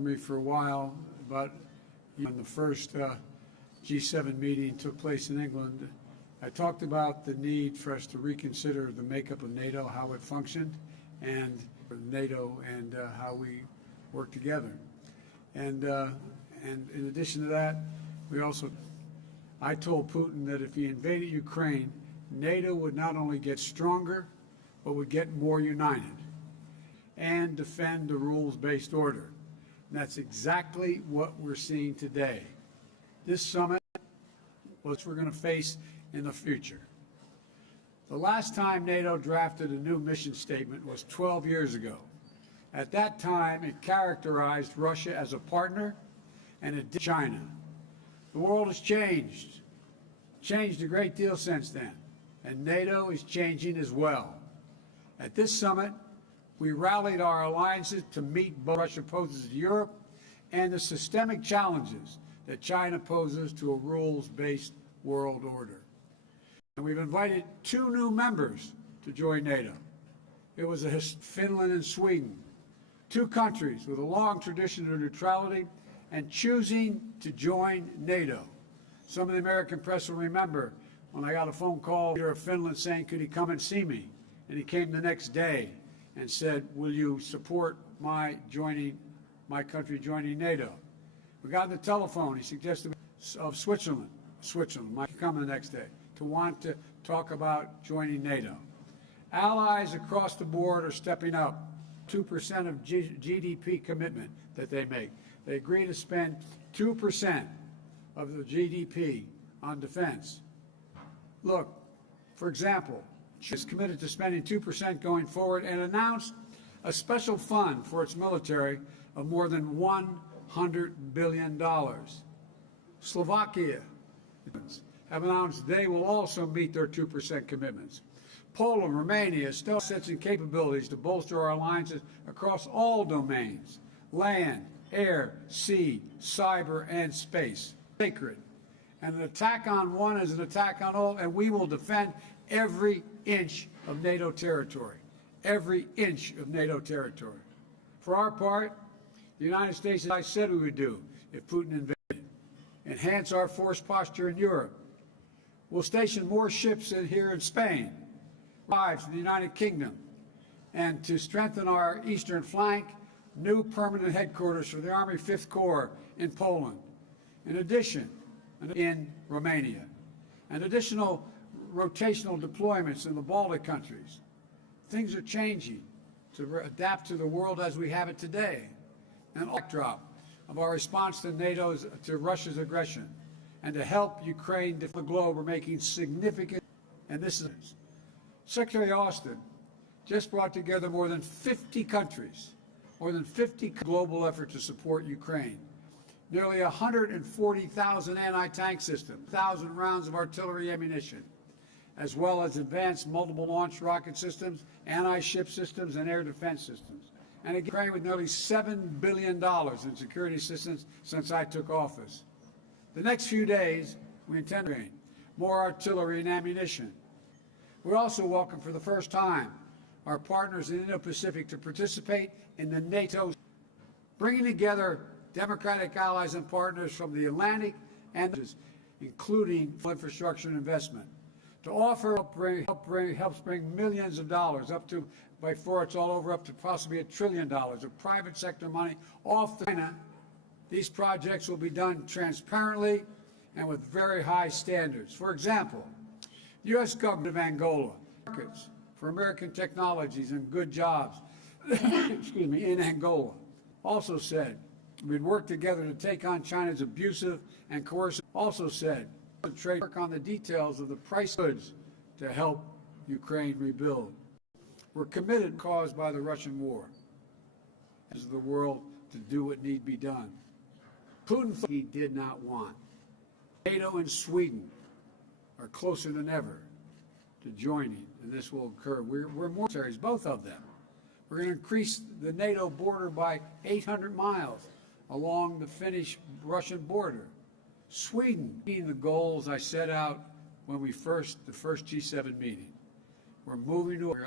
from me for a while, but when the first G7 meeting took place in England, I talked about the need for us to reconsider the makeup of NATO, how it functioned, and NATO and how we work together. And in addition to that, I told Putin that if he invaded Ukraine, NATO would not only get stronger, but would get more united and defend the rules-based order. And that's exactly what we're seeing today. This summit what we're going to face in the future. The last time NATO drafted a new mission statement was 12 years ago. At that time, it characterized Russia as a partner and it did China. The world has changed a great deal since then, and NATO is changing as well. At this summit, we rallied our alliances to meet both Russia poses to Europe and the systemic challenges that China poses to a rules-based world order. And we've invited 2 new members to join NATO. It was Finland and Sweden, 2 countries with a long tradition of neutrality and choosing to join NATO. Some of the American press will remember when I got a phone call from Finland saying, could he come and see me? And he came the next day and said, will you support my country joining NATO? We got on the telephone. He suggested of Switzerland might come the next day to want to talk about joining NATO. Allies across the board are stepping up. 2% of GDP commitment that they make. They agree to spend 2% of the GDP on defense. Look, for example, is committed to spending 2% going forward and announced a special fund for its military of more than $100 billion. Slovakia have announced they will also meet their 2% commitments. Poland, Romania still sets in capabilities to bolster our alliances across all domains: land, air, sea, cyber, and space. Sacred. And an attack on one is an attack on all, and we will defend every inch of NATO territory. Every inch of NATO territory. For our part, the United States, as I said we would do if Putin invaded, enhance our force posture in Europe. We'll station more ships here in Spain, in the United Kingdom, and to strengthen our eastern flank, new permanent headquarters for the Army 5th Corps in Poland. In addition, in Romania, and additional rotational deployments in the Baltic countries. Things are changing to adapt to the world as we have it today. An backdrop of our response to Russia's aggression, and to help Ukraine defend the globe, we're making significant, and this is Secretary Austin just brought together more than 50 countries, more than 50 global effort to support Ukraine. Nearly 140,000 anti-tank systems, 1,000 rounds of artillery ammunition, as well as advanced multiple launch rocket systems, anti-ship systems, and air defense systems. And again, Ukraine with nearly $7 billion in security assistance since I took office. The next few days, we intend to train more artillery and ammunition. We also welcome for the first time our partners in the Indo-Pacific to participate in the NATO, bringing together democratic allies and partners from the Atlantic and including infrastructure and investment, to offer helps bring millions of dollars up to, before it's all over, up to possibly $1 trillion of private sector money off China. These projects will be done transparently and with very high standards. For example, the U.S. government of Angola, markets for American technologies and good jobs, excuse me, in Angola, also said we'd work together to take on China's abusive and coercive, also said trade work on the details of the price of goods to help Ukraine rebuild. We're committed caused by the Russian war as the world to do what need be done. Putin he did not want. NATO and Sweden are closer than ever to joining, and this will occur. We're more militaries, both of them. We're going to increase the NATO border by 800 miles along the Finnish-Russian border. Sweden, meeting the goals I set out when the first G7 meeting. We're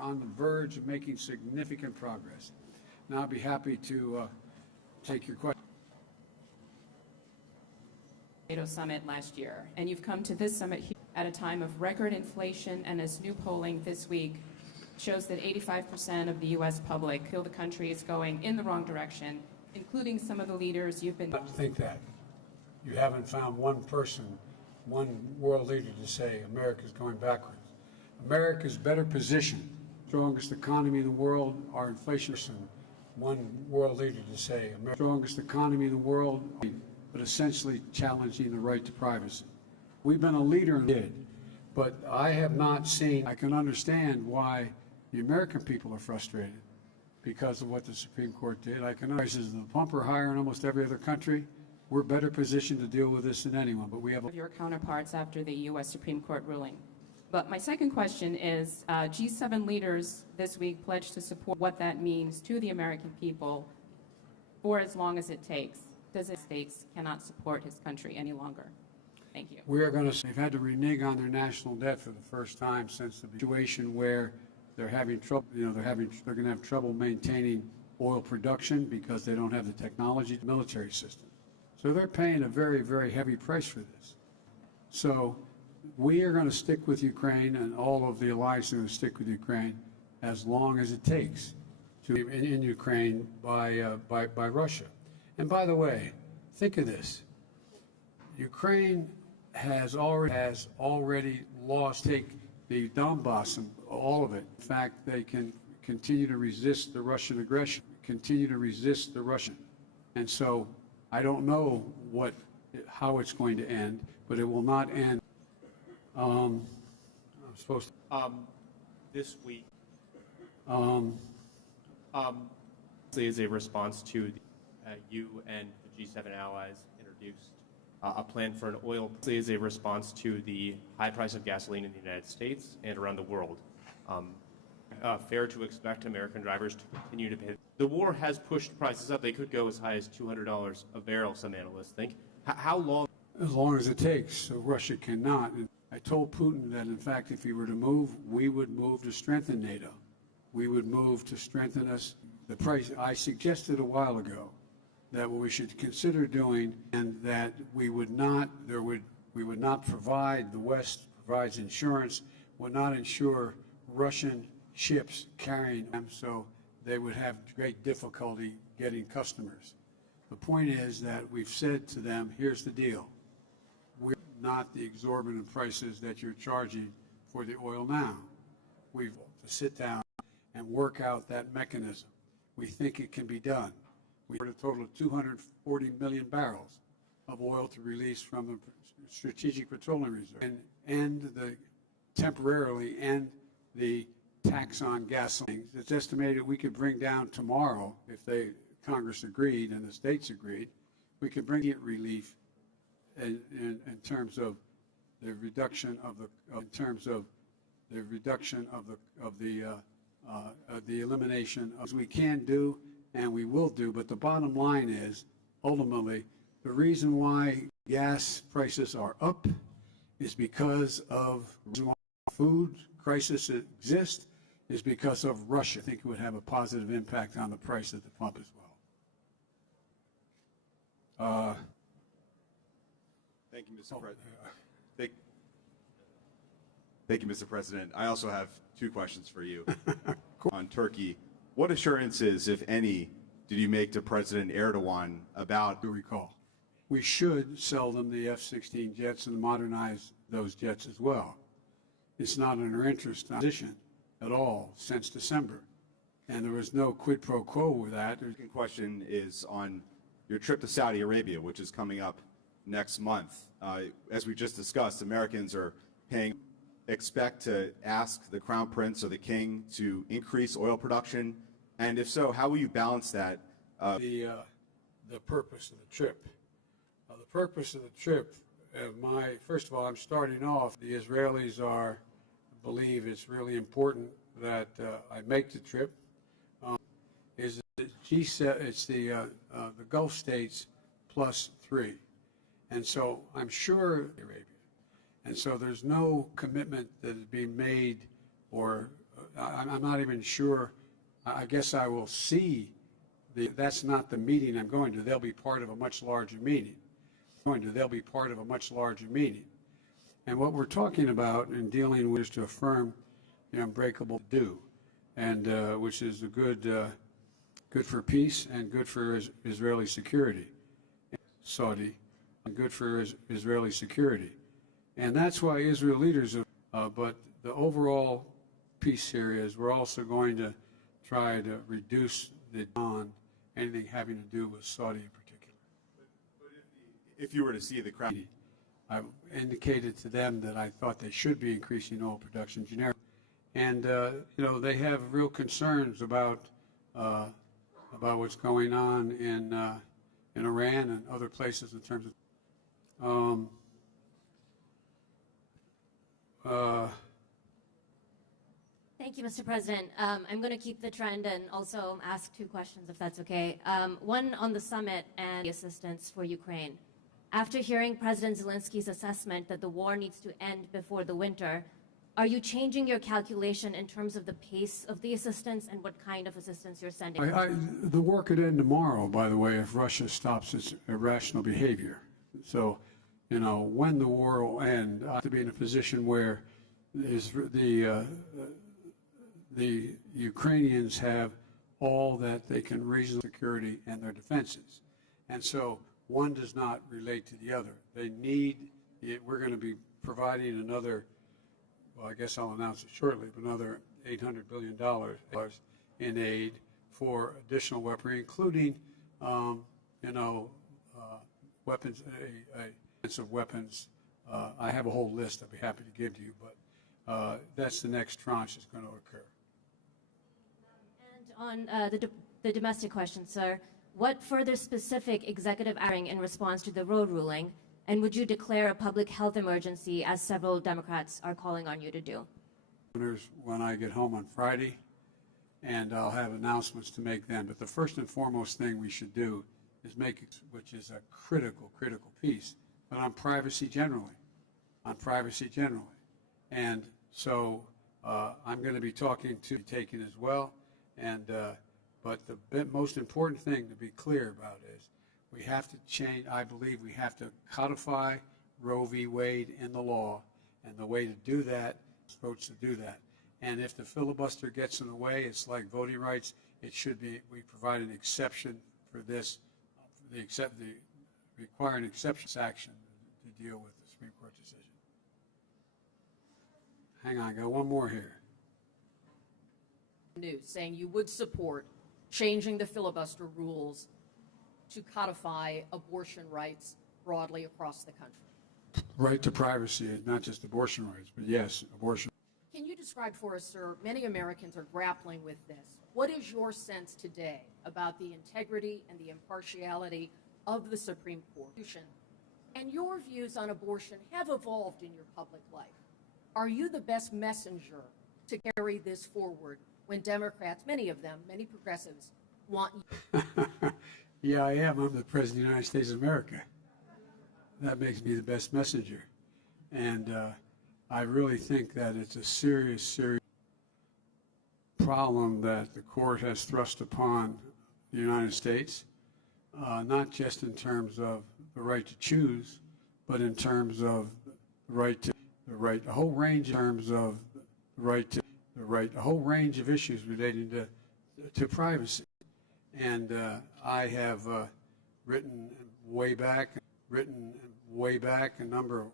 on the verge of making significant progress. Now I'll be happy to take your question. NATO summit last year, and you've come to this summit here at a time of record inflation, and as new polling this week shows that 85% of the U.S. public feel the country is going in the wrong direction, including some of the leaders you've been... I think that you haven't found one person, one world leader to say America's going backwards. America's better positioned, strongest economy in the world, our inflation, one world leader to say America's strongest economy in the world, but essentially challenging the right to privacy. We've been a leader in it, but I have not seen, I can understand why the American people are frustrated because of what the Supreme Court did. I can prices of the pump are higher in almost every other country. We're better positioned to deal with this than anyone, but we have your counterparts after the U.S. Supreme Court ruling. But my second question is, G7 leaders this week pledged to support what that means to the American people for as long as it takes. Does it states cannot support his country any longer? Thank you. We are going to, they've had to renege on their national debt for the first time since the situation where they're having trouble, they're going to have trouble maintaining oil production because they don't have the technology, military system. So they're paying a very, very heavy price for this. So we are going to stick with Ukraine, and all of the alliance are going to stick with Ukraine as long as it takes to in Ukraine by Russia. And by the way, think of this: Ukraine has already lost, take the Donbass and all of it. In fact, they can continue to resist the Russian aggression, And so I don't know how it's going to end, but it will not end. I'm supposed to. This week, is a response to the, you and the G7 allies introduced a plan for an oil. Is a response to the high price of gasoline in the United States and around the world. Fair to expect American drivers to continue to pay. The war has pushed prices up. They could go as high as $200 a barrel, some analysts think. How long? As long as it takes. So Russia cannot. And I told Putin that, in fact, if he were to move, we would move to strengthen NATO. We would move to strengthen us. The price, I suggested a while ago that what we should consider doing, and that we would not provide, the West provides insurance, would not insure Russian ships carrying them, so they would have great difficulty getting customers. The point is that we've said to them, here's the deal. We're not the exorbitant prices that you're charging for the oil now. We've to sit down and work out that mechanism. We think it can be done. We have a total of 240 million barrels of oil to release from the Strategic Petroleum Reserve and temporarily end the tax on gasoline. It's estimated we could bring down tomorrow, if Congress agreed and the states agreed, we could bring it relief in terms of the reduction of the elimination of we can do and we will do. But the bottom line is, ultimately, the reason why gas prices are up is because of food crisis that exists, is because of Russia. I think it would have a positive impact on the price at the pump as well. Thank you, Mr. President. Thank you, Mr. President. I also have two questions for you. On Turkey, what assurances, if any, did you make to President Erdogan about... To recall, we should sell them the F-16 jets and modernize those jets as well. It's not in our interest position at all since December, and there was no quid pro quo with that. The second question is on your trip to Saudi Arabia, which is coming up next month. As we just discussed, Americans are expect to ask the Crown Prince or the King to increase oil production, and if so, how will you balance that? The purpose of the trip. The purpose of the trip, first of all, I'm starting off, the Israelis believe it's really important that I make the trip. It's the Gulf states +3. And so I'm sure Arabia. And so there's no commitment that is being made, or I'm not even sure. I guess I will see That's not the meeting I'm going to. They'll be part of a much larger meeting. They'll be part of a much larger meeting. And what we're talking about in dealing with is to affirm the unbreakable do, and which is a good for peace and good for Israeli security. Saudi, and good for Israeli security. And that's why Israel leaders, but the overall piece here is we're also going to try to reduce on anything having to do with Saudi in particular. But if you were to see the crowd, I've indicated to them that I thought they should be increasing oil production generically. And, you know, they have real concerns about what's going on in Iran and other places in terms of Thank you, Mr. President. I'm going to keep the trend and also ask 2 questions, if that's okay. One on the summit and the assistance for Ukraine. After hearing President Zelensky's assessment that the war needs to end before the winter, are you changing your calculation in terms of the pace of the assistance and what kind of assistance you're sending? the war could end tomorrow, by the way, if Russia stops its irrational behavior. So, you know, when the war will end, I have to be in a position where the Ukrainians have all that they can reasonably security and their defenses. And so one does not relate to the other. They need, we're going to be providing another, well, I guess I'll announce it shortly, but another $800 billion in aid for additional weaponry, including, you know, weapons, of weapons. I have a whole list I'd be happy to give to you, but that's the next tranche that's going to occur. And on the domestic question, sir, what further specific executive action in response to the Roe ruling, and would you declare a public health emergency, as several Democrats are calling on you to do? When I get home on Friday, and I'll have announcements to make then. But the first and foremost thing we should do is make it, which is a critical piece, but on privacy generally, And so I'm going to be talking to taken as well. And but the most important thing to be clear about is we have to change. I believe we have to codify Roe v. Wade in the law, and the way to do that is votes to do that. And if the filibuster gets in the way, it's like voting rights. It should be. We provide an exception for this. Require an exception action to deal with the Supreme Court decision. Hang on, I got one more here. News saying you would support changing the filibuster rules to codify abortion rights broadly across the country. Right to privacy, not just abortion rights, but yes, abortion. Can you describe for us, sir, many Americans are grappling with this. What is your sense today about the integrity and the impartiality of the Supreme Court? And your views on abortion have evolved in your public life. Are you the best messenger to carry this forward when Democrats, many of them, many progressives, want you? Yeah, I am. I'm the President of the United States of America. That makes me the best messenger. And I really think that it's a serious problem that the court has thrust upon the United States, not just in terms of the right to choose, but in terms of a whole range of issues relating to privacy. And I have written way back a number of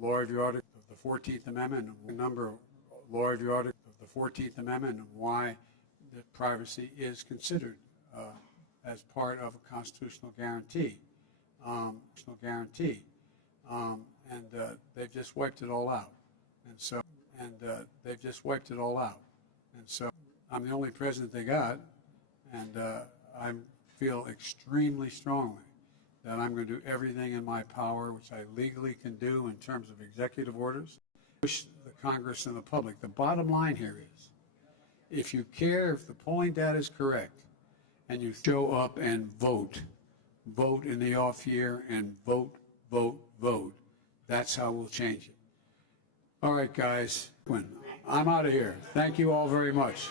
law review articles of the 14th Amendment, and why that privacy is considered as part of a constitutional guarantee. And they've just wiped it all out. And so I'm the only president they got, and I feel extremely strongly that I'm going to do everything in my power, which I legally can do in terms of executive orders, push the Congress and the public. The bottom line here is, if you care, if the polling data is correct, and you show up and vote in the off year and vote, that's how we'll change it. All right, guys, I'm out of here. Thank you all very much.